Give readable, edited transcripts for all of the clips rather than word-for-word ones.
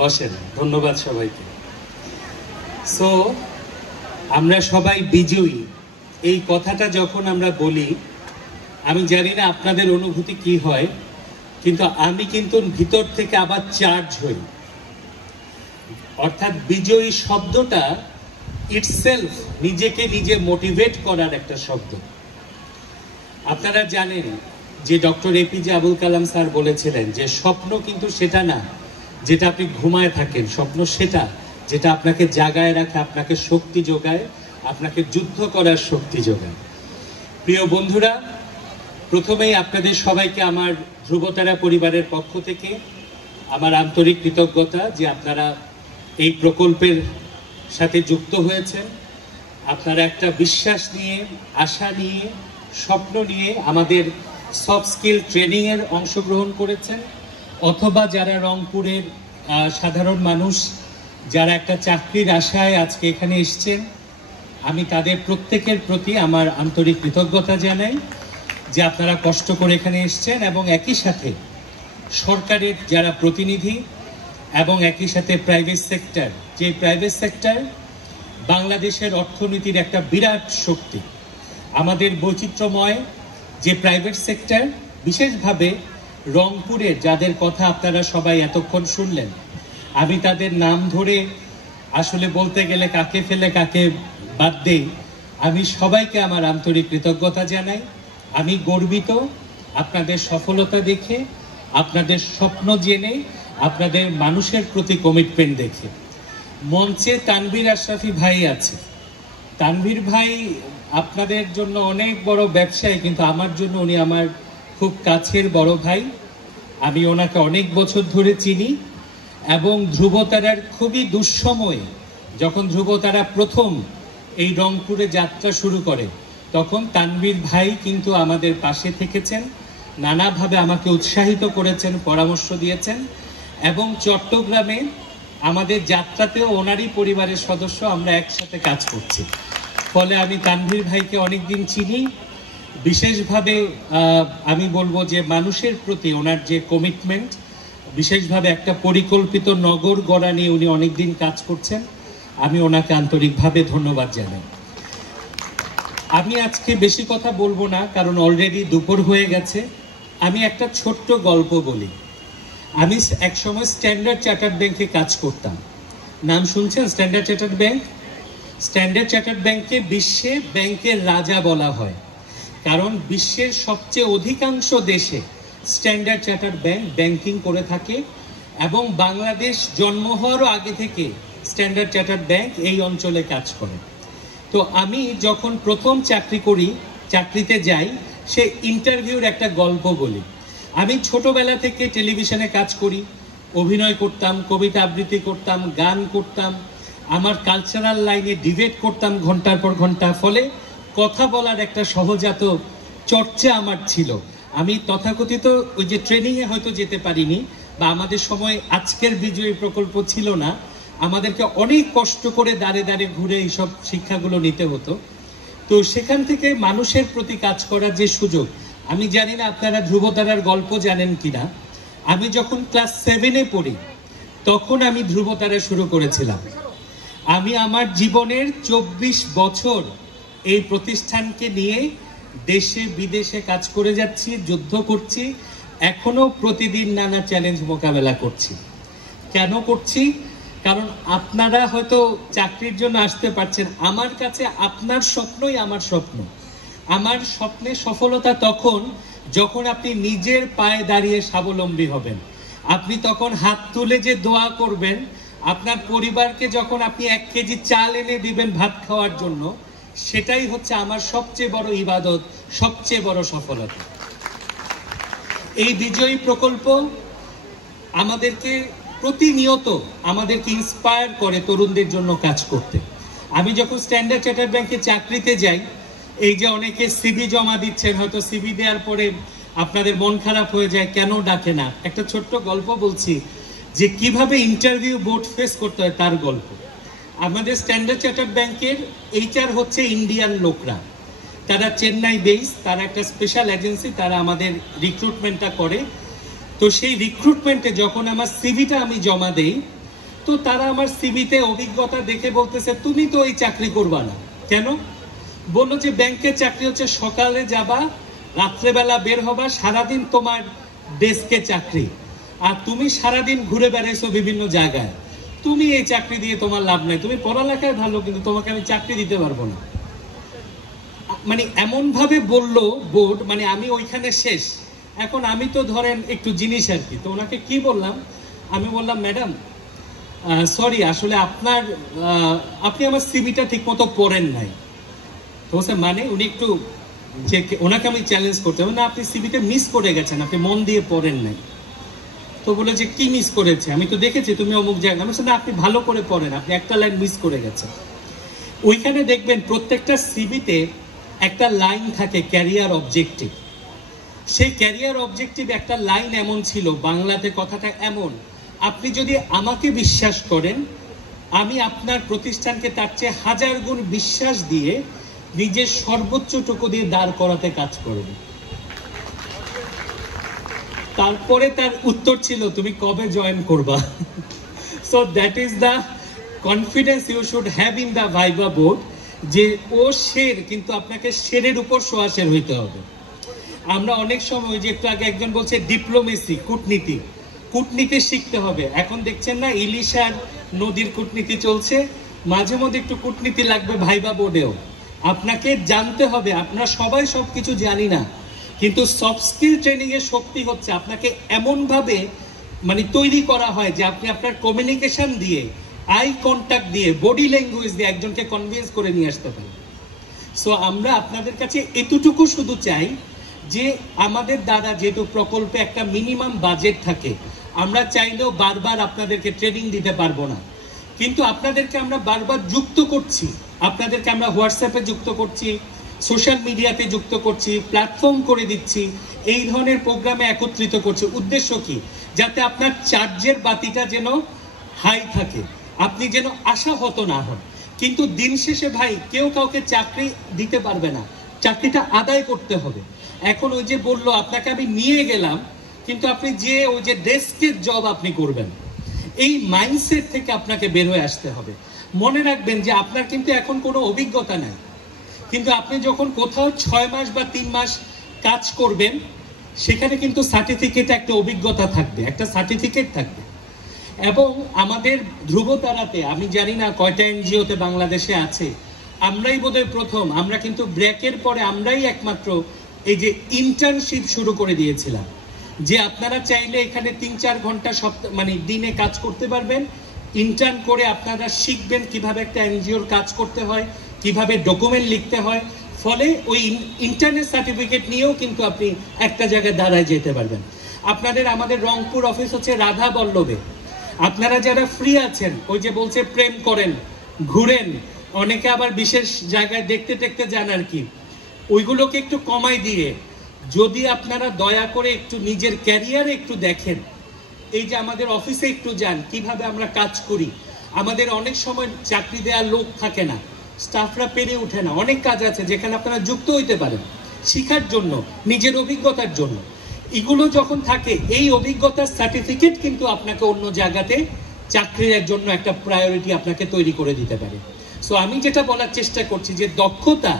বসেন। ধন্যবাদ সবাইকে। সো আমরা সবাই বিজয়ী, এই কথাটা যখন আমরা বলি, আমি জানি না আপনাদের অনুভূতি কি হয়, কিন্তু আমি কিন্তু ভিতর থেকে আবার চার্জ হই। অর্থাৎ বিজয়ী শব্দটা ইটসেলফ নিজেকে নিজে মোটিভেট করার একটা শব্দ। আপনারা জানেন যে doctor APJ Abul Kalam sir বলেছিলেন যে স্বপ্ন কিন্তু সেটা না যেটা আপনি ঘুমায় থাকেন, স্বপ্ন সেটা যেটা আপনাকে জাগায় রাখে, আপনাকে শক্তি যোগায়, আপনাকে যুদ্ধ করার শক্তি যোগায়। প্রিয় বন্ধুরা, প্রথমেই আপনাদের সবাইকে আমার ধ্রুবতারা পরিবারের পক্ষ থেকে আমার আন্তরিক কৃতজ্ঞতা যে আপনারা এই প্রকল্পের সাথে যুক্ত হয়েছেন। আপনারা একটা বিশ্বাস নিয়ে, আশা নিয়ে, স্বপ্ন নিয়ে আমাদের সফট স্কিল ট্রেনিংয়ের অংশগ্রহণ করেছেন, অথবা যারা রংপুরের সাধারণ মানুষ যারা একটা চাকরির আশায় আজকে এখানে এসছেন, আমি তাদের প্রত্যেকের প্রতি আমার আন্তরিক কৃতজ্ঞতা জানাই যে আপনারা কষ্ট করে এখানে এসছেন, এবং একই সাথে সরকারের যারা প্রতিনিধি এবং একই সাথে প্রাইভেট সেক্টর, যে প্রাইভেট সেক্টর বাংলাদেশের অর্থনীতির একটা বিরাট শক্তি। আমাদের বৈচিত্র্যময় যে প্রাইভেট সেক্টর, বিশেষভাবে রংপুরের যাদের কথা আপনারা সবাই এতক্ষণ শুনলেন, আমি তাদের নাম ধরে আসলে বলতে গেলে কাকে ফেলে কাকে বাদ দেই, আমি সবাইকে আমার আন্তরিক কৃতজ্ঞতা জানাই। আমি গর্বিত আপনাদের সফলতা দেখে, আপনাদের স্বপ্ন জেনে, আপনাদের মানুষের প্রতি কমিটমেন্ট দেখে। মঞ্চে তানভীর আশরাফি ভাই আছে। তানভীর ভাই আপনাদের জন্য অনেক বড় ব্যবসায়ী, কিন্তু আমার জন্য উনি আমার খুব কাছের বড় ভাই। আমি ওনাকে অনেক বছর ধরে চিনি, এবং ধ্রুবতারার খুবই দুঃসময়ে যখন ধ্রুবতারা প্রথম এই রংপুরে যাত্রা শুরু করে, তখন তানভীর ভাই কিন্তু আমাদের পাশে থেকেছেন, নানাভাবে আমাকে উৎসাহিত করেছেন, পরামর্শ দিয়েছেন, এবং চট্টগ্রামে আমাদের যাত্রাতেও ওনারই পরিবারের সদস্য, আমরা একসাথে কাজ করছি। ফলে আমি তানভীর ভাইকে অনেকদিন চিনি। বিশেষভাবে আমি বলবো যে মানুষের প্রতি ওনার যে কমিটমেন্ট, বিশেষভাবে একটা পরিকল্পিত নগর গড়া নিয়ে উনি অনেকদিন কাজ করছেন, আমি ওনাকে আন্তরিকভাবে ধন্যবাদ জানাই। আমি আজকে বেশি কথা বলবো না, কারণ অলরেডি দুপুর হয়ে গেছে। আমি একটা ছোট্ট গল্প বলি। আমি একসময় স্ট্যান্ডার্ড চার্টার্ড ব্যাংকে কাজ করতাম। নাম শুনছেন standard chartered bank? Standard chartered ব্যাংকে বিশ্বে ব্যাংকের রাজা বলা হয়, কারণ বিশ্বের সবচেয়ে অধিকাংশ দেশে স্ট্যান্ডার্ড চার্টার্ড ব্যাংক ব্যাংকিং করে থাকে, এবং বাংলাদেশ জন্ম হওয়ারও আগে থেকে স্ট্যান্ডার্ড চার্টার্ড ব্যাংক এই অঞ্চলে কাজ করে। তো আমি যখন প্রথম চাকরিতে যাই, সে ইন্টারভিউর একটা গল্প বলি। আমি ছোটবেলা থেকে টেলিভিশনে কাজ করি, অভিনয় করতাম, কবিতা আবৃত্তি করতাম, গান করতাম, আমার কালচারাল লাইনে ডিবেট করতাম ঘন্টার পর ঘন্টা। ফলে কথা বলার একটা সহজাত চর্চা আমার ছিল। আমি তথাকথিত ওই যে ট্রেনিংয়ে হয়তো যেতে পারিনি, বা আমাদের সময় আজকের বিজয়ী প্রকল্প ছিল না, আমাদেরকে অনেক কষ্ট করে দাঁড়ে দাঁড়ে ঘুরে এইসব শিক্ষাগুলো নিতে হতো। তো সেখান থেকে মানুষের প্রতি কাজ করার যে সুযোগ, আমি জানি না আপনারা ধ্রুবতারার গল্প জানেন কিনা। আমি যখন ক্লাস 7-এ পড়ি, তখন আমি ধ্রুবতারা শুরু করেছিলাম। আমি আমার জীবনের 24 বছর এই প্রতিষ্ঠানকে নিয়ে দেশে বিদেশে কাজ করে যাচ্ছি, যুদ্ধ করছি, এখনো প্রতিদিন নানা চ্যালেঞ্জ মোকাবেলা করছি। কেন করছি? কারণ আপনারা হয়তো চাকরির জন্য আসতে পারছেন, আমার কাছে আপনার স্বপ্নই আমার স্বপ্ন। আমার স্বপ্নে সফলতা তখন যখন আপনি নিজের পায়ে দাঁড়িয়ে স্বাবলম্বী হবেন। আপনি তখন হাত তুলে যে দোয়া করবেন, আপনার পরিবারকে যখন আপনি 1 কেজি চাল এনে দিবেন ভাত খাওয়ার জন্য, সেটাই হচ্ছে আমার সবচেয়ে বড় ইবাদত, সবচেয়ে বড় সফলতা। এই বিজয়ী প্রকল্প আমাদেরকে প্রতিনিয়ত ইন্সপায়ার করে তরুণদের জন্য কাজ করতে। আমি যখন স্ট্যান্ডার্ড চার্টার্ড ব্যাংকে চাকরিতে যাই, এই যে অনেকে সিভি জমা দিচ্ছেন, হয়তো সিভি দেওয়ার পরে আপনাদের মন খারাপ হয়ে যায়, কেন ডাকে না। একটা ছোট্ট গল্প বলছি যে কিভাবে ইন্টারভিউ বোর্ড ফেস করতে হয়, তার গল্প। আমাদের স্ট্যান্ডার্ড চার্টার্ড ব্যাংকের HR হচ্ছে ইন্ডিয়ান লোকরা, তারা চেন্নাই বেস, তারা একটা স্পেশাল এজেন্সি, তারা আমাদের রিক্রুটমেন্টটা করে। তো সেই রিক্রুটমেন্টে যখন আমার সিভিটা আমি জমা দেই, তো তারা আমার সিভিতে অভিজ্ঞতা দেখে বলতেছে তুমি তো এই চাকরি করবা না। কেন? বললো যে ব্যাংকের চাকরি হচ্ছে সকালে যাবা, রাত্রেবেলা বের হবা, সারাদিন তোমার ডেস্কে চাকরি, আর তুমি সারাদিন ঘুরে বেড়াইছো বিভিন্ন জায়গায়, তুমি এই চাকরি দিয়ে তোমার লাভ নাই, তুমি পড়ালেখায় ভালো কিন্তু তোমাকে আমি চাকরি দিতে পারবো না। মানে এমন ভাবে বললো বোর্ড, মানে আমি ওইখানে শেষ। এখন আমি তো ধরেন একটু জিনিস আর কি, তো ওনাকে কি বললাম, আমি বললাম ম্যাডাম সরি, আসলে আপনি আমার সিভিটা ঠিক মতো পড়েন নাই। তো মানে উনি একটু যে ওনাকে আমি চ্যালেঞ্জ করতে না, আপনি সিভিতে মিস করে গেছেন, আপনি মন দিয়ে পড়েন নাই। তো বলে যে কি মিস করেছে, আমি তো দেখেছি তুমি অমুক জায়গায়। আমি না, আপনি ভালো করে পড়েন, আপনি একটা লাইন মিস করে গেছেন। ওইখানে দেখবেন প্রত্যেকটা সিভিতে একটা লাইন থাকে ক্যারিয়ার অবজেক্টিভ। সেই ক্যারিয়ার অবজেক্টিভ একটা লাইন এমন ছিল, বাংলাতে কথাটা এমন, আপনি যদি আমাকে বিশ্বাস করেন, আমি আপনার প্রতিষ্ঠানকে তার চেয়ে 1000 গুণ বিশ্বাস দিয়ে নিজের সর্বোচ্চটুকু দিয়ে দাঁড় করাতে কাজ করব। তারপরে তার উত্তর ছিল তুমি কবে জয়েন করবা। So that is the confidence you should have in the viva board, যে ও শের, কিন্তু আপনাকে শেরের উপর সোয়াশের হইতে হবে। আমরা অনেক সময়, যে একটু আগে একজন বলছে ডিপ্লোমেসি, কূটনীতি, কূটনীতি শিখতে হবে। এখন দেখছেন না ইলিশার নদীর কূটনীতি চলছে, মাঝে মধ্যে একটু কূটনীতি লাগবে ভাইভা বোর্ডেও। আপনাকে জানতে হবে, আপনারা সবাই সবকিছু জানি না, কিন্তু সফট স্কিল ট্রেনিং এর শক্তি হচ্ছে আপনাকে এমন ভাবে মানে তৈরি করা হয় যে আপনি আপনার কমিউনিকেশন দিয়ে, আই কন্টাক্ট দিয়ে, বডি ল্যাঙ্গুয়েজ দিয়ে একজনকে কনভিন্স করে নিয়ে আসতে পারেন। সো আমরা আপনাদের কাছে এতটুকু শুধু চাই যে আমাদের দ্বারা যেহেতু প্রকল্পে একটা মিনিমাম বাজেট থাকে, আমরা চাইলেও বারবার আপনাদেরকে ট্রেনিং দিতে পারবো না, কিন্তু আপনাদেরকে আমরা বারবার যুক্ত করছি, আপনাদেরকে আমরা হোয়াটসঅ্যাপে যুক্ত করছি, সোশ্যাল মিডিয়াতে যুক্ত করছি, প্ল্যাটফর্ম করে দিচ্ছি, এই ধরনের প্রোগ্রামে একত্রিত করছি। উদ্দেশ্য কি? যাতে আপনার চার্জের বাতিটা যেন হাই থাকে, আপনি যেন আশাহত না হন। কিন্তু দিন শেষে ভাই কেউ কাউকে চাকরি দিতে পারবে না, চাকরিটা আদায় করতে হবে। এখন ওই যে বললো আপনাকে আমি নিয়ে গেলাম, কিন্তু আপনি যে ওই যে ডেস্কের জব আপনি করবেন, এই মাইন্ডসেট থেকে আপনাকে বের হয়ে আসতে হবে। মনে রাখবেন যে আপনার কিন্তু এখন কোনো অভিজ্ঞতা নাই, কিন্তু আপনি যখন কোথাও 6 মাস বা 3 মাস কাজ করবেন, সেখানে কিন্তু সার্টিফিকেটে একটা অভিজ্ঞতা থাকবে, একটা সার্টিফিকেট থাকবে। এবং আমাদের ধ্রুবতারাতে আমি জানি না কয়টা এনজিওতে বাংলাদেশে আছে, আমরাই বোধহয় প্রথম, আমরা কিন্তু ব্রেকের পরে আমরাই একমাত্র এই যে ইন্টার্নশিপ শুরু করে দিয়েছিলাম, যে আপনারা চাইলে এখানে 3-4 ঘন্টা মানে দিনে কাজ করতে পারবেন। ইন্টার্ন করে আপনারা শিখবেন কিভাবে একটা এনজিওর কাজ করতে হয়, কিভাবে ডকুমেন্ট লিখতে হয়। ফলে ওই ইন্টার্নের সার্টিফিকেট নিয়েও কিন্তু আপনি একটা জায়গায় দাঁড়ায় যেতে পারবেন। আমাদের রংপুর অফিস হচ্ছে রাধা বল্লভে। আপনারা যারা ফ্রি আছেন, ওই যে বলছে প্রেম করেন, ঘুরেন, অনেকে আবার বিশেষ জায়গায় দেখতে টেকতে যান আর কি, ওইগুলোকে একটু কমাই দিয়ে যদি আপনারা দয়া করে একটু নিজের ক্যারিয়ারে একটু দেখেন, এই যে আমাদের অফিসে একটু যান, কিভাবে আমরা কাজ করি। আমাদের অনেক সময় চাকরি দেওয়ার লোক থাকে না, স্টাফরা পেরে ওঠে না, অনেক কাজ আছে যেখানে আপনারা যুক্ত হইতে পারেন শিখার জন্য, নিজের অভিজ্ঞতার জন্য। এগুলো যখন থাকে, এই অভিজ্ঞতার সার্টিফিকেট কিন্তু আপনাকে অন্য জায়গাতে চাকরির জন্য একটা প্রায়োরিটি আপনাকে তৈরি করে দিতে পারে। সো আমি যেটা বলার চেষ্টা করছি যে দক্ষতা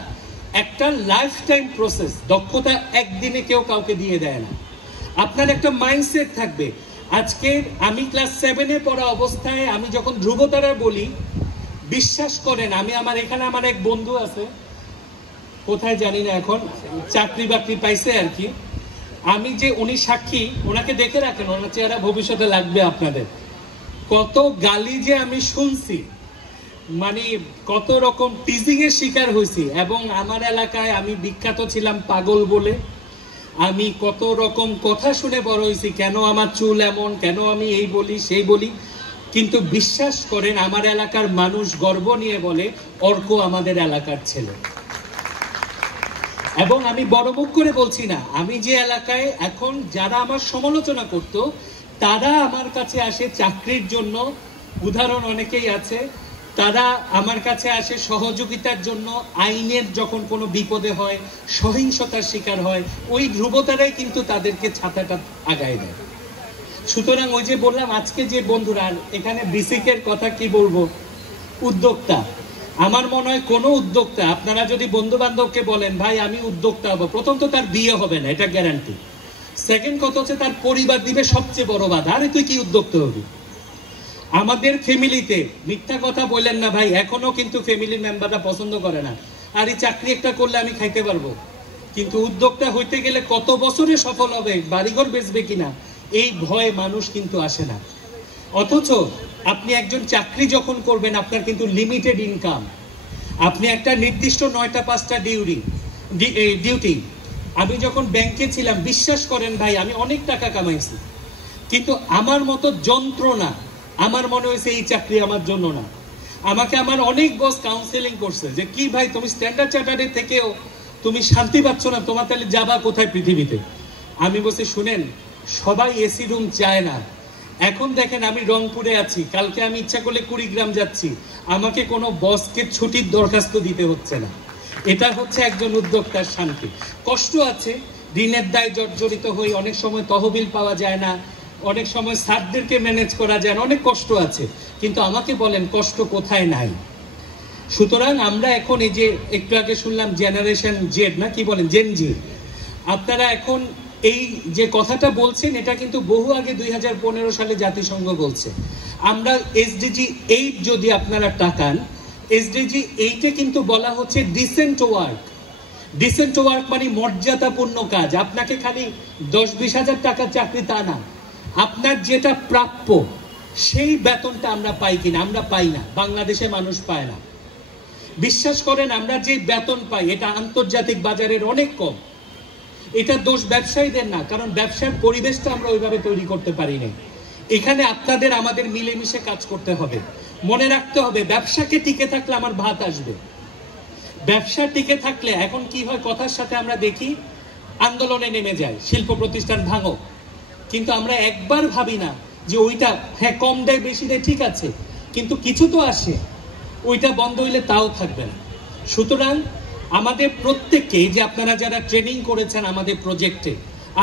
একটা লাইফ টাইম প্রসেস, দক্ষতা একদিনে কেউ কাউকে দিয়ে দেয় না। আপনার একটা মাইন্ডসেট থাকবে। আজকে আমি ক্লাস 7-এ পড়া অবস্থায় আমি যখন ধ্রুবতারা বলি, বিশ্বাস করেন আমি এখানে আমার এক বন্ধু আছে, কোথায় জানি না, এখন চাকরি বাকরি পাইছে আর কি, আমি যে উনি সাক্ষী, ওনাকে দেখে রাখেন, ওনার চেহারা ভবিষ্যতে লাগবে আপনাদের। কত গালি যে আমি শুনছি, মানে কত রকম টিজিং এর শিকার হয়েছি। এবং আমার এলাকায় আমি বিখ্যাত ছিলাম পাগল বলে, আমি কত রকম কথা শুনে বড় হয়েছি, কেন আমার চুল এমন, কেন আমি এই বলি সেই বলি। কিন্তু বিশ্বাস করেন আমার এলাকার মানুষ গর্ব নিয়ে বলে অর্ক আমাদের এলাকার ছেলে। এবং আমি বড় মুখ করে বলছি না, আমি যে এলাকায় এখন যারা আমার সমালোচনা করত, তারা আমার কাছে আসে চাকরির জন্য, উদাহরণ অনেকেই আছে, তারা আমার কাছে আসে সহযোগিতার জন্য। আইনের যখন কোনো বিপদে হয়, সহিংসতার শিকার হয়, ওই ধ্রুবতারাই কিন্তু তাদেরকে ছাতাটা আগায় দেয়। সুতরাং ওই যে বললাম আজকে যে বন্ধুরা, এখানে বিসিকের কথা কি বলবো, উদ্যোক্তা, আমার মনে হয় কোনো উদ্যোক্তা, আপনারা যদি বন্ধু বান্ধবকে বলেন ভাই আমি উদ্যোক্তা হবো, প্রথম তো তার বিয়ে হবে না, এটা গ্যারান্টি। সেকেন্ড কথা হচ্ছে তার পরিবার দিবে সবচেয়ে বড় বাধা, আরে তুই কি উদ্যোক্তা হবি। আমাদের ফ্যামিলিতে মিথ্যা কথা বললেন না ভাই, এখনো কিন্তু ফ্যামিলির মেম্বাররা পছন্দ করে না, আর এই চাকরি একটা করলে আমি খাইতে পারবো, কিন্তু উদ্যোক্তা হইতে গেলে কত বছরে সফল হবে, বাড়িঘর বেচবে কিনা, এই ভয় মানুষ কিন্তু আসে না। অথচ আপনি একজন চাকরি যখন করবেন আপনার কিন্তু লিমিটেড ইনকাম, আপনি একটা নির্দিষ্ট 9টা 5টা ডিউটি। আমি যখন ব্যাংকে ছিলাম, বিশ্বাস করেন ভাই, আমি অনেক টাকা কামাইছি, কিন্তু আমার মতো যন্ত্রণা আমার মনে হয়েছে এই চাকরি আমার জন্য না। আমাকে আমার অনেক বস কাউন্সেলিং করছে যে কি ভাই তুমি স্ট্যান্ডার্ড চার্টার্ডে থেকেও তুমি শান্তি পাচ্ছ না, তোমার তাহলে যাবা কোথায় পৃথিবীতে। আমি বলছি শুনেন, সবাই এসি রুম চায় না। এখন দেখেন আমি রংপুরে আছি, কালকে আমি ইচ্ছা করলে কুড়িগ্রাম যাচ্ছি, আমাকে কোনো বসকে ছুটির দরখাস্ত দিতে হচ্ছে না। এটা হচ্ছে একজন উদ্যোক্তার শান্তি। কষ্ট আছে, ঋণের দায় জর্জরিত হই, অনেক সময় তহবিল পাওয়া যায় না, অনেক সময় স্যারদেরকে ম্যানেজ করা যায় না, অনেক কষ্ট আছে, কিন্তু আমাকে বলেন কষ্ট কোথায় নাই। সুতরাং আমরা এখন এই যে একটু আগে শুনলাম জেনারেশন জেড না কি বলেন, জেনজি, আপনারা এখন এই যে কথাটা বলছেন এটা কিন্তু বহু আগে 2015 সালে জাতিসংঘ বলছে। আমরা এসডিজি 8 যদি আপনারা তাকান, এসডিজি 8-এ কিন্তু বলা হচ্ছে ডিসেন্ট ওয়ার্ক। ডিসেন্ট ওয়ার্ক মানে মর্যাদাপূর্ণ কাজ। আপনাকে খালি 10-20 হাজার টাকা চাকরি তা না, আপনার যেটা প্রাপ্য সেই বেতনটা আমরা পাই কিনা, আমরা পাই না, বাংলাদেশে মানুষ পায় না। বিশ্বাস করেন আমরা যে বেতন পাই এটা আন্তর্জাতিক বাজারের অনেক কম। এটা দোষ ব্যবসায়ীদের না, কারণ ব্যবসার পরিবেশটা আমরা ওইভাবে তৈরি করতে পারি না। এখানে আপনাদের আমাদের মিলেমিশে কাজ করতে হবে। মনে রাখতে হবে ব্যবসাকে টিকে থাকলে আমার ভাত আসবে। ব্যবসা টিকে থাকলে এখন কি হয়, কথার সাথে আমরা দেখি আন্দোলনে নেমে যায়, শিল্প প্রতিষ্ঠান ভাঙো, কিন্তু আমরা একবার ভাবি না যে ওইটা হ্যাঁ কম দেয় বেশি দেয় ঠিক আছে, কিন্তু কিছু তো আসে, ওইটা বন্ধ হইলে তাও থাকবে না। সুতরাং আমাদের প্রত্যেককে, যে আপনারা যারা ট্রেনিং করেছেন আমাদের প্রজেক্টে,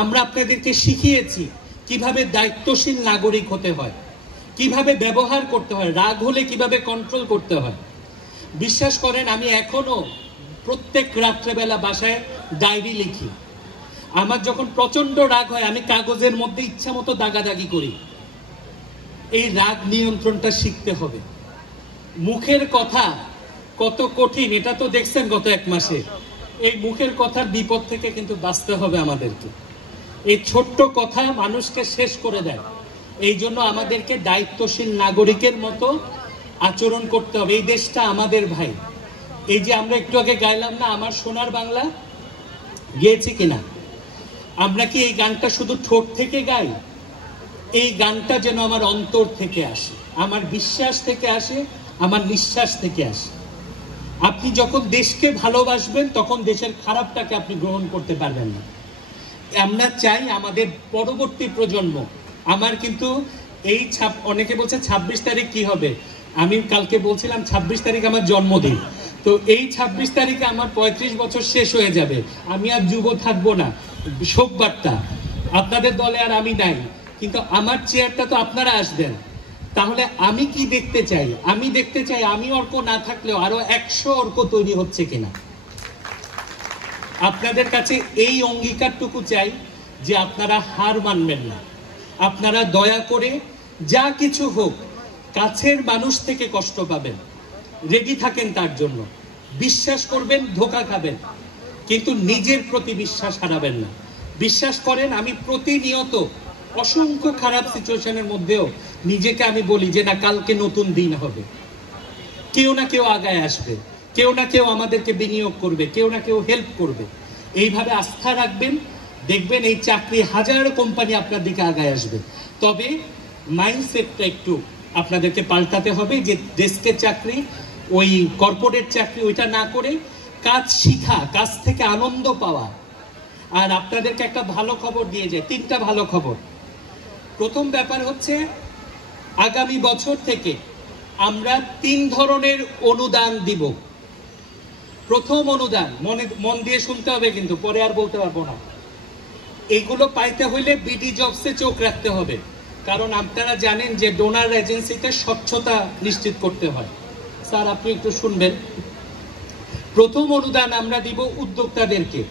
আমরা আপনাদেরকে শিখিয়েছি কিভাবে দায়িত্বশীল নাগরিক হতে হয়, কিভাবে ব্যবহার করতে হয়, রাগ হলে কিভাবে কন্ট্রোল করতে হয়। বিশ্বাস করেন আমি এখনো প্রত্যেক রাত্রেবেলা বাসায় ডায়েরি লিখি। আমার যখন প্রচন্ড রাগ হয় আমি কাগজের মধ্যে ইচ্ছা মতো দাগাদাগি করি। এই রাগ নিয়ন্ত্রণটা শিখতে হবে। মুখের কথা কত কঠিন এটা তো দেখছেন গত 1 মাসে। এই মুখের কথার বিপদ থেকে কিন্তু বাঁচতে হবে আমাদেরকে। এই ছোট্ট কথা মানুষকে শেষ করে দেয়। এই জন্য আমাদেরকে দায়িত্বশীল নাগরিকের মতো আচরণ করতে হবে। এই দেশটা আমাদের ভাই। এই যে আমরা একটু আগে গাইলাম না আমার সোনার বাংলা, গেয়েছি কিনা? আমরা কি এই গানটা শুধু ঠোঁট থেকে গাই? এই গানটা যেন আমার অন্তর থেকে আসে, আমার বিশ্বাস থেকে আসে, আমার নিঃশ্বাস থেকে আসে। আপনি যখন দেশকে ভালোবাসবেন তখন দেশের খারাপটাকে আপনি গ্রহণ করতে পারবেন না। আমরা চাই আমাদের পরবর্তী প্রজন্ম, আমার কিন্তু এই অনেকে বলছে 26 তারিখ কি হবে, আমি কালকে বলছিলাম 26 তারিখ আমার জন্মদিন, তো এই 26 তারিখে আমার 35 বছর শেষ হয়ে যাবে, আমি আর যুব থাকবো না। শোক বার্তা, আপনাদের দলে আর আমি নাই, কিন্তু আমার চেয়ারটা তো আপনারা আসবেন। তাহলে আমি কি দেখতে চাই? আমি দেখতে চাই আমি অর্ক না থাকলেও আরো 100 অর্ক তৈরি হচ্ছে কিনা। আপনাদের কাছে এই অঙ্গীকারটুকু চাই যে আপনারা হার মানবেন না। আপনারা দয়া করে যা কিছু হোক, কাছের মানুষ থেকে কষ্ট পাবেন, রেডি থাকেন তার জন্য, বিশ্বাস করবেন, ধোঁকা খাবেন, কিন্তু নিজের প্রতি বিশ্বাস হারাবেন না। বিশ্বাস করেন আমি প্রতিনিয়ত অসংখ্য খারাপ সিচুয়েশনের মধ্যেও নিজেকে আমি বলি যে না, কালকে নতুন দিন হবে, কেউ না কেউ আগায় আসবে, কেউ না কেউ আমাদেরকে বিনিয়োগ করবে, কেউ না কেউ হেল্প করবে। এইভাবে আস্থা রাখবেন, দেখবেন এই চাকরি হাজার কোম্পানি আপনার দিকে আগায় আসবে। তবে মাইন্ডসেটটা একটু আপনাদেরকে পাল্টাতে হবে, যে ডেস্কের চাকরি, ওই কর্পোরেট চাকরি ওইটা না করে কাজ শিখা, কাজ থেকে আনন্দ পাওয়া। আর আপনাদেরকে একটা ভালো খবর দিয়ে যায়, 3টা ভালো খবর। প্রথম ব্যাপার হচ্ছে আগামী বছর থেকে আমরা 3 ধরনের অনুদান দিব। প্রথম অনুদান, মন দিয়ে শুনতে হবে কিন্তু, পরে আর বলতে পারবো না। এগুলো পাইতে হইলে বিডি জবসে চোখ রাখতে হবে। কারণ আপনারা জানেন যে ডোনার এজেন্সিতে স্বচ্ছতা নিশ্চিত করতে হয়। স্যার আপনি একটু শুনবেন। প্রথম অনুদান আমরা দিব উদ্যোক্তাদেরকে,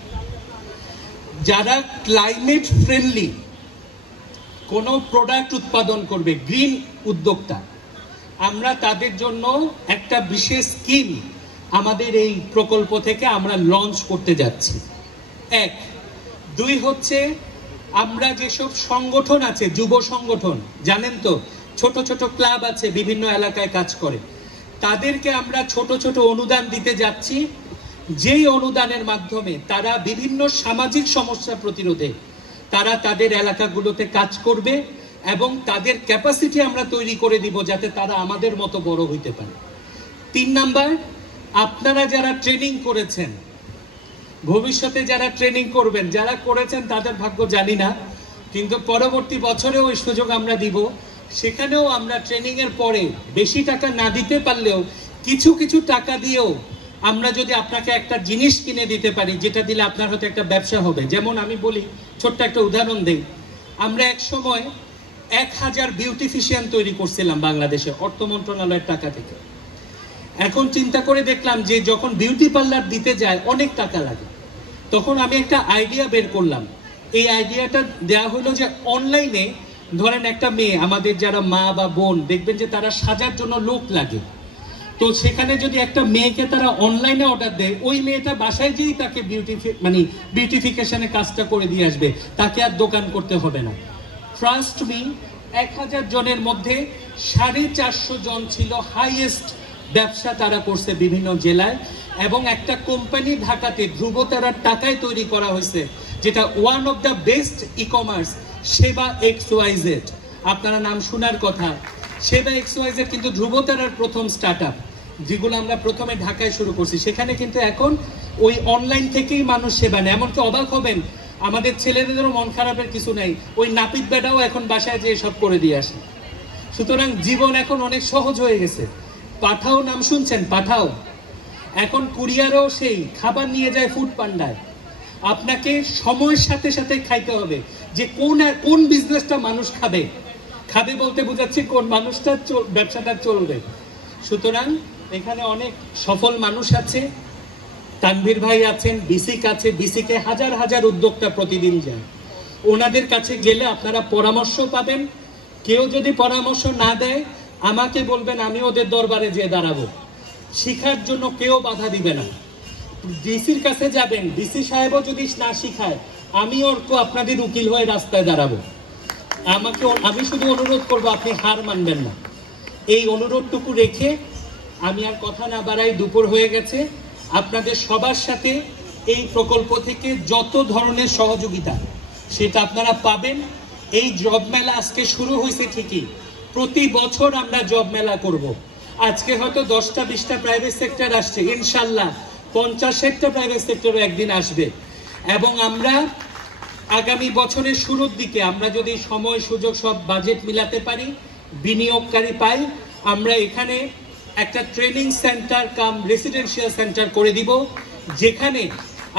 যারা ক্লাইমেট ফ্রেন্ডলি কোনো প্রোডাক্ট উৎপাদন করবে, গ্রিন উদ্যোক্তা, আমরা তাদের জন্য একটা বিশেষ স্কিম আমাদের এই প্রকল্প থেকে আমরা লঞ্চ করতে যাচ্ছি। এক, দুই হচ্ছে আমরা যেসব সংগঠন আছে, যুব সংগঠন জানেন তো, ছোট ছোট ক্লাব আছে বিভিন্ন এলাকায় কাজ করে, তাদেরকে আমরা ছোট ছোট অনুদান দিতে যাচ্ছি, যেই অনুদানের মাধ্যমে তারা বিভিন্ন সামাজিক সমস্যা প্রতিরোধে তারা তাদের এলাকাগুলোতে কাজ করবে এবং তাদের ক্যাপাসিটি আমরা তৈরি করে দিব যাতে তারা আমাদের মতো বড় হইতে পারে। 3 নাম্বার, আপনারা যারা ট্রেনিং করেছেন, ভবিষ্যতে যারা ট্রেনিং করবেন, যারা করেছেন তাদের ভাগ্য জানি না, কিন্তু পরবর্তী বছরেও এই সুযোগ আমরা দিব। সেখানেও আমরা ট্রেনিং এর পরে বেশি টাকা না দিতে পারলেও কিছু কিছু টাকা দিয়েও আমরা যদি আপনাকে একটা জিনিস কিনে দিতে পারি, যেটা দিলে আপনার হয়তো একটা ব্যবসা হবে। যেমন আমি বলি, ছোট্ট একটা উদাহরণ দেই, আমরা এক সময় 1000 বিউটিফিশিয়ান তৈরি করছিলাম বাংলাদেশে অর্থ মন্ত্রণালয়ের টাকা থেকে। এখন চিন্তা করে দেখলাম যে যখন বিউটি পার্লার দিতে যায় অনেক টাকা লাগে, তখন আমি একটা আইডিয়া বের করলাম। এই আইডিয়াটা দেওয়া হলো যে অনলাইনে ধরেন একটা মেয়ে, আমাদের যারা মা বা বোন দেখবেন যে তারা সাজার জন্য লোক লাগে, তো সেখানে যদি একটা মেয়েকে তারা অনলাইনে অর্ডার দেয়, ওই মেয়েটা বাসায় যেই তাকে বিউটিফিকেশনের কাজটা করে দিয়ে আসবে, তাকে আর দোকান করতে হবে না। ট্রাস্ট মি, 1000 জনের মধ্যে 450 জন ছিল হাইয়েস্ট ব্যবসা তারা করছে বিভিন্ন জেলায়। এবং একটা কোম্পানি ঢাকাতে ধ্রুবতারার টাকায় তৈরি করা হয়েছে, যেটা one of the best e-commerce, সেবা XYZ। আপনারা নাম শোনার কথা, সেবা XYZ কিন্তু ধ্রুবতারার প্রথম স্টার্ট আপ, যেগুলো আমরা প্রথমে ঢাকায় শুরু করছি। সেখানে কিন্তু এখন ওই অনলাইন থেকেই মানুষ সেবা নেয়। এমনকি অবাক হবেন, আমাদের ছেলেদেরও মন খারাপের কিছু নেই, ওই নাপিত বেটাও এখন বাসায় যেয়ে সব করে দিয়ে আসে। সুতরাং জীবন এখন অনেক সহজ হয়ে গেছে। পাঠাও নাম শুনছেন? পাঠাও এখন কুরিয়ারও সেই খাবার নিয়ে যায় ফুড পান্ডায়। আপনাকে সময়ের সাথে সাথে খাইতে হবে যে কোন বিজনেসটা মানুষ খাবে। খাবে বলতে বোঝাচ্ছি কোন মানুষটা ব্যবসাটা চলবে। সুতরাং এখানে অনেক সফল মানুষ আছে, তানভীর ভাই আছেন, বিসিক আছে, বিসিকে হাজার হাজার উদ্যোক্তা প্রতিদিন যায়। ওনাদের কাছে গেলে আপনারা পরামর্শ পাবেন। কেউ যদি পরামর্শ না দেয় আমাকে বলবেন, আমি ওদের দরবারে যেয়ে দাঁড়াবো। শিখার জন্য কেউ বাধা দিবে না। ডিসির কাছে যাবেন, ডিসি সাহেবও যদি না শিখায়, আমি আপনাদের উকিল হয়ে রাস্তায় দাঁড়াবো। আমি শুধু অনুরোধ করবো, আপনি হার মানবেন না। এই অনুরোধটুকু রেখে আমি আর কথা না বাড়াই, দুপুর হয়ে গেছে। আপনাদের সবার সাথে এই প্রকল্প থেকে যত ধরনের সহযোগিতা সেটা আপনারা পাবেন। এই জব মেলা আজকে শুরু হয়েছে ঠিকই, প্রতি বছর আমরা জব মেলা করব। আজকে হয়তো 10টা 20টা প্রাইভেট সেক্টর আসছে, ইনশাল্লাহ 50-60টা প্রাইভেট সেক্টরও একদিন আসবে। এবং আমরা আগামী বছরের শুরুর দিকে আমরা যদি সময় সুযোগ সব বাজেট মিলাতে পারি, বিনিয়োগকারী পাই, আমরা এখানে একটা ট্রেনিং সেন্টার কাম রেসিডেন্সিয়াল সেন্টার করে দিব, যেখানে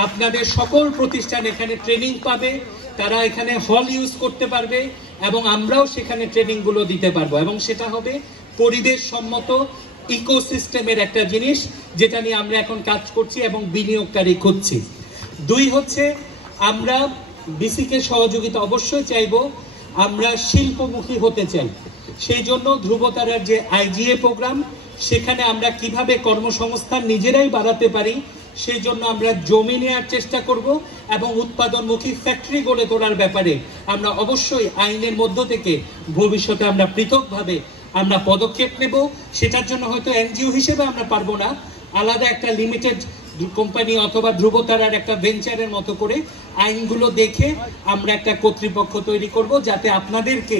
আপনাদের সকল প্রতিষ্ঠান এখানে ট্রেনিং পাবে, তারা এখানে হল ইউজ করতে পারবে এবং আমরাও সেখানে ট্রেনিংগুলো দিতে পারবো। এবং সেটা হবে পরিবেশ সম্মত ইকোসিস্টেমের একটা জিনিস, যেটা নিয়ে আমরা এখন কাজ করছি এবং বিনিয়োগকারী খুঁজছি। 2 হচ্ছে আমরা বিসিকে সহযোগিতা অবশ্যই চাইব, আমরা শিল্পমুখী হতে চাই। সেই জন্য ধ্রুবতারার যে IGA প্রোগ্রাম, সেখানে আমরা কিভাবে কর্মসংস্থান নিজেরাই বাড়াতে পারি সেই জন্য আমরা জমি নেওয়ার চেষ্টা করব এবং উৎপাদনমুখী ফ্যাক্টরি গড়ে তোলার ব্যাপারে আমরা অবশ্যই আইনের মধ্য থেকে ভবিষ্যতে আমরা পৃথকভাবে আমরা পদক্ষেপ নেব। সেটার জন্য হয়তো এনজিও হিসেবে আমরা পারবো না, আলাদা একটা লিমিটেড কোম্পানি অথবা ধ্রুবতারার একটা ভেঞ্চারের মতো করে আইনগুলো দেখে আমরা একটা কর্তৃপক্ষ তৈরি করব, যাতে আপনাদেরকে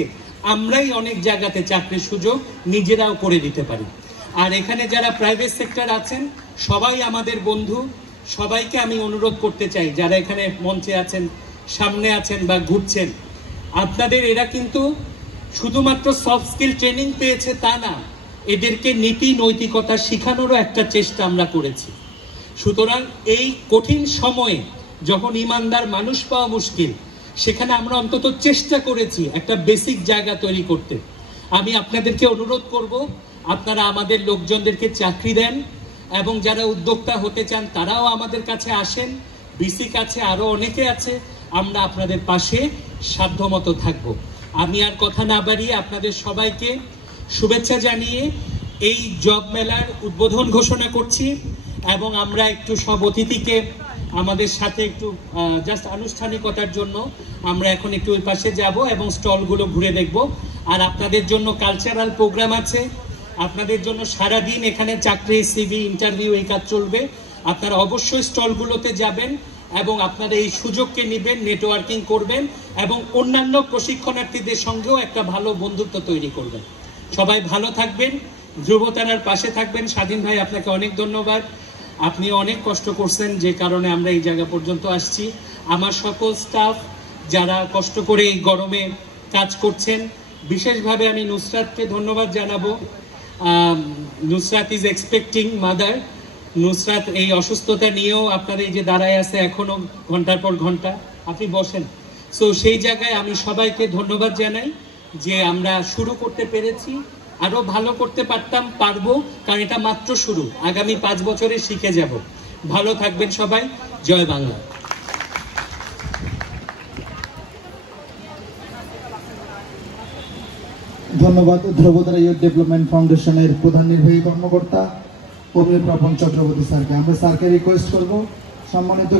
আমরাই অনেক জায়গাতে চাকরির সুযোগ নিজেরাও করে দিতে পারি। আর এখানে যারা প্রাইভেট সেক্টর আছেন সবাই আমাদের বন্ধু, সবাইকে আমি অনুরোধ করতে চাই, যারা এখানে মঞ্চে আছেন, সামনে আছেন বা ঘুরছেন, আপনাদের এরা কিন্তু শুধুমাত্র সফট স্কিল ট্রেনিং পেয়েছে তা না, এদেরকে নীতি নৈতিকতা শেখানোরও একটা চেষ্টা আমরা করেছি। সুতরাং এই কঠিন সময়ে যখন ইমানদার মানুষ পাওয়া মুশকিল, সেখানে আমরা অন্তত চেষ্টা করেছি একটা বেসিক জায়গা তৈরি করতে। আমি আপনাদেরকে অনুরোধ করব, আপনারা আমাদের লোকজনদেরকে চাকরি দেন এবং যারা উদ্যোক্তা হতে চান তারাও আমাদের কাছে আসেন। বিসি কাছে আরো অনেকে আছে, আমরা আপনাদের পাশে সাধ্যমতো থাকব। আমি আর কথা না বাড়িয়ে আপনাদের সবাইকে শুভেচ্ছা জানিয়ে এই জব মেলার উদ্বোধন ঘোষণা করছি এবং আমরা একটু সব অতিথিকে আমাদের সাথে একটু জাস্ট আনুষ্ঠানিকতার জন্য আমরা এখন একটু ওই পাশে যাব এবং স্টলগুলো ঘুরে দেখব। আর আপনাদের জন্য কালচারাল প্রোগ্রাম আছে, আপনাদের জন্য সারাদিন এখানে চাকরি, সিভি, ইন্টারভিউ এই কাজ চলবে। আপনারা অবশ্যই স্টলগুলোতে যাবেন এবং আপনারা এই সুযোগকে নেবেন, নেটওয়ার্কিং করবেন এবং অন্যান্য প্রশিক্ষণার্থীদের সঙ্গেও একটা ভালো বন্ধুত্ব তৈরি করবেন। সবাই ভালো থাকবেন, ধ্রুবতারার পাশে থাকবেন। স্বাধীন ভাই, আপনাকে অনেক ধন্যবাদ, আপনি অনেক কষ্ট করছেন যে কারণে আমরা এই জায়গা পর্যন্ত আসছি। আমার সকল স্টাফ যারা কষ্ট করে এই গরমে কাজ করছেন, বিশেষভাবে আমি নুসরাতকে ধন্যবাদ জানাবো। Nusrat is expecting mother. Nusrat এই অসুস্থতা নিয়েও আপনার এই যে দাঁড়ায় আছে এখনো ঘন্টার পর ঘন্টা, আপনি বসেন। সো সেই জায়গায় আমি সবাইকে ধন্যবাদ জানাই যে আমরা শুরু করতে পেরেছি, আরো ভালো করতে পারবো, কারণ এটা মাত্র শুরু। আগামী 5 বছরে শিখে যাব। ভালো থাকবেন সবাই। জয় বাংলা। ধন্যবাদ ধ্রুবতারা ইউথ ডেভেলপমেন্ট ফাউন্ডেশনের প্রধান নির্বাহী কর্মকর্তা অমিয় প্রাপন চক্রবর্তী স্যারকে। আমরা স্যারকে রিকোয়েস্ট করব সম্মানিত